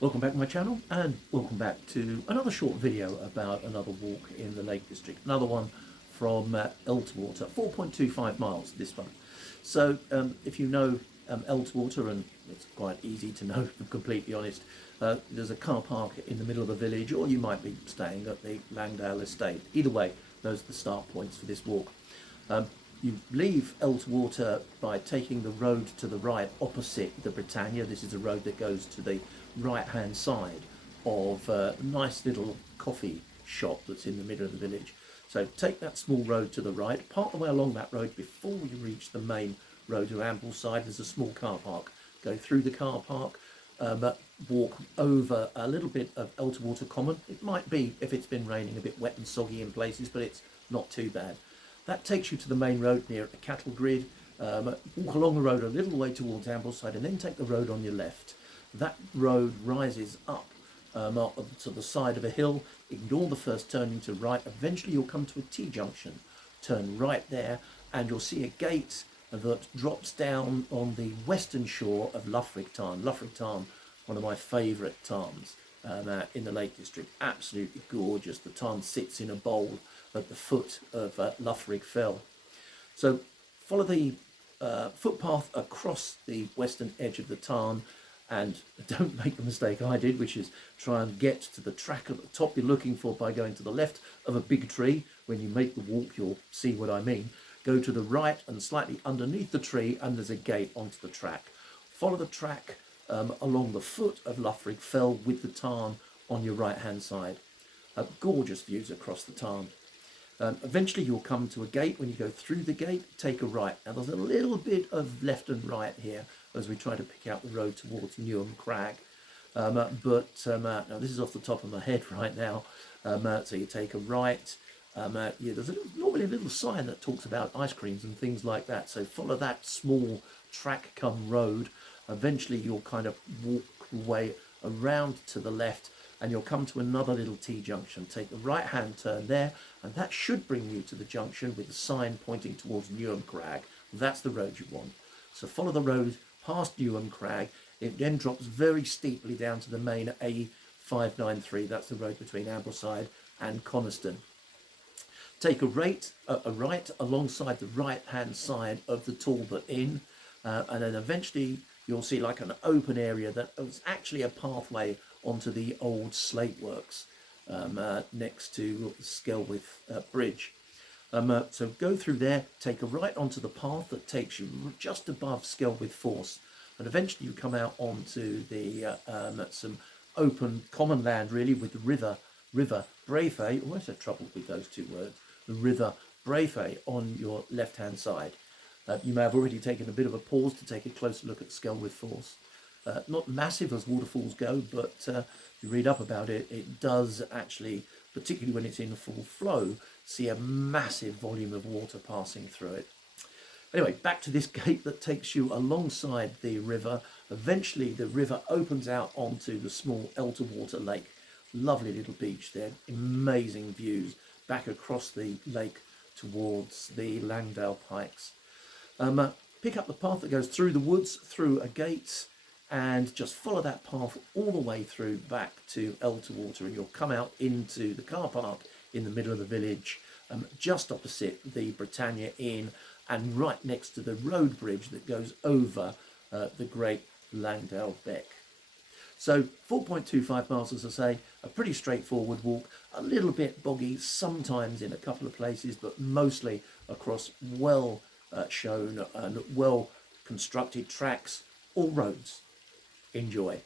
Welcome back to my channel, and welcome back to another short video about another walk in the Lake District. Another one from Elterwater, 4.25 miles this one. So if you know Elterwater, and it's quite easy to know, if I'm completely honest, there's a car park in the middle of the village, or you might be staying at the Langdale estate. Either way, those are the start points for this walk. You leave Elterwater by taking the road to the right opposite the Britannia. This is a road that goes to the right hand side of a nice little coffee shop that's in the middle of the village. So take that small road to the right, part the way along that road before you reach the main road to Ambleside. There's a small car park. Go through the car park, walk over a little bit of Elterwater Common. It might be, if it's been raining, a bit wet and soggy in places, but it's not too bad. That takes you to the main road near the cattle grid. Walk along the road a little way towards Ambleside and then take the road on your left. That road rises up to the side of a hill. Ignore the first turning to right. Eventually you'll come to a T-junction. Turn right there and you'll see a gate that drops down on the western shore of Loughrigg Tarn. Loughrigg Tarn, one of my favourite tarns in the Lake District. Absolutely gorgeous. The tarn sits in a bowl at the foot of Loughrigg Fell. So follow the footpath across the western edge of the tarn, and don't make the mistake I did, which is try and get to the track at the top you're looking for by going to the left of a big tree. When you make the walk, you'll see what I mean. Go to the right and slightly underneath the tree, and there's a gate onto the track. Follow the track along the foot of Loughrigg Fell with the tarn on your right hand side. Gorgeous views across the tarn. Eventually you'll come to a gate. When you go through the gate, take a right. Now there's a little bit of left and right here as we try to pick out the road towards Newham Crag. Now this is off the top of my head right now. So you take a right. There's normally a little sign that talks about ice creams and things like that. So follow that small track come road. Eventually you'll kind of walk your way around to the left, and you'll come to another little T-junction. Take the right hand turn there, and that should bring you to the junction with the sign pointing towards Newham Crag. That's the road you want. So follow the road past Newham Crag. It then drops very steeply down to the main A593. That's the road between Ambleside and Coniston. Take a right alongside the right hand side of the Talbot Inn, and then eventually you'll see like an open area that was actually a pathway onto the old slate works next to Skelwith Bridge. So go through there, take a right onto the path that takes you just above Skelwith Force, and eventually you come out onto the some open common land really, with the river Braithey. Always had trouble with those two words. The river Braithey on your left hand side. You may have already taken a bit of a pause to take a closer look at Skelwith Force. Not massive as waterfalls go, but if you read up about it, it does actually, particularly when it's in full flow, see a massive volume of water passing through it. Anyway, back to this gate that takes you alongside the river. Eventually the river opens out onto the small Elterwater Lake. Lovely little beach there, amazing views back across the lake towards the Langdale Pikes. Pick up the path that goes through the woods, through a gate, and just follow that path all the way through back to Elterwater, and you'll come out into the car park in the middle of the village, just opposite the Britannia Inn and right next to the road bridge that goes over the Great Langdale Beck. So 4.25 miles, as I say, a pretty straightforward walk, a little bit boggy sometimes in a couple of places, but mostly across well shown and well constructed tracks or roads. Enjoy.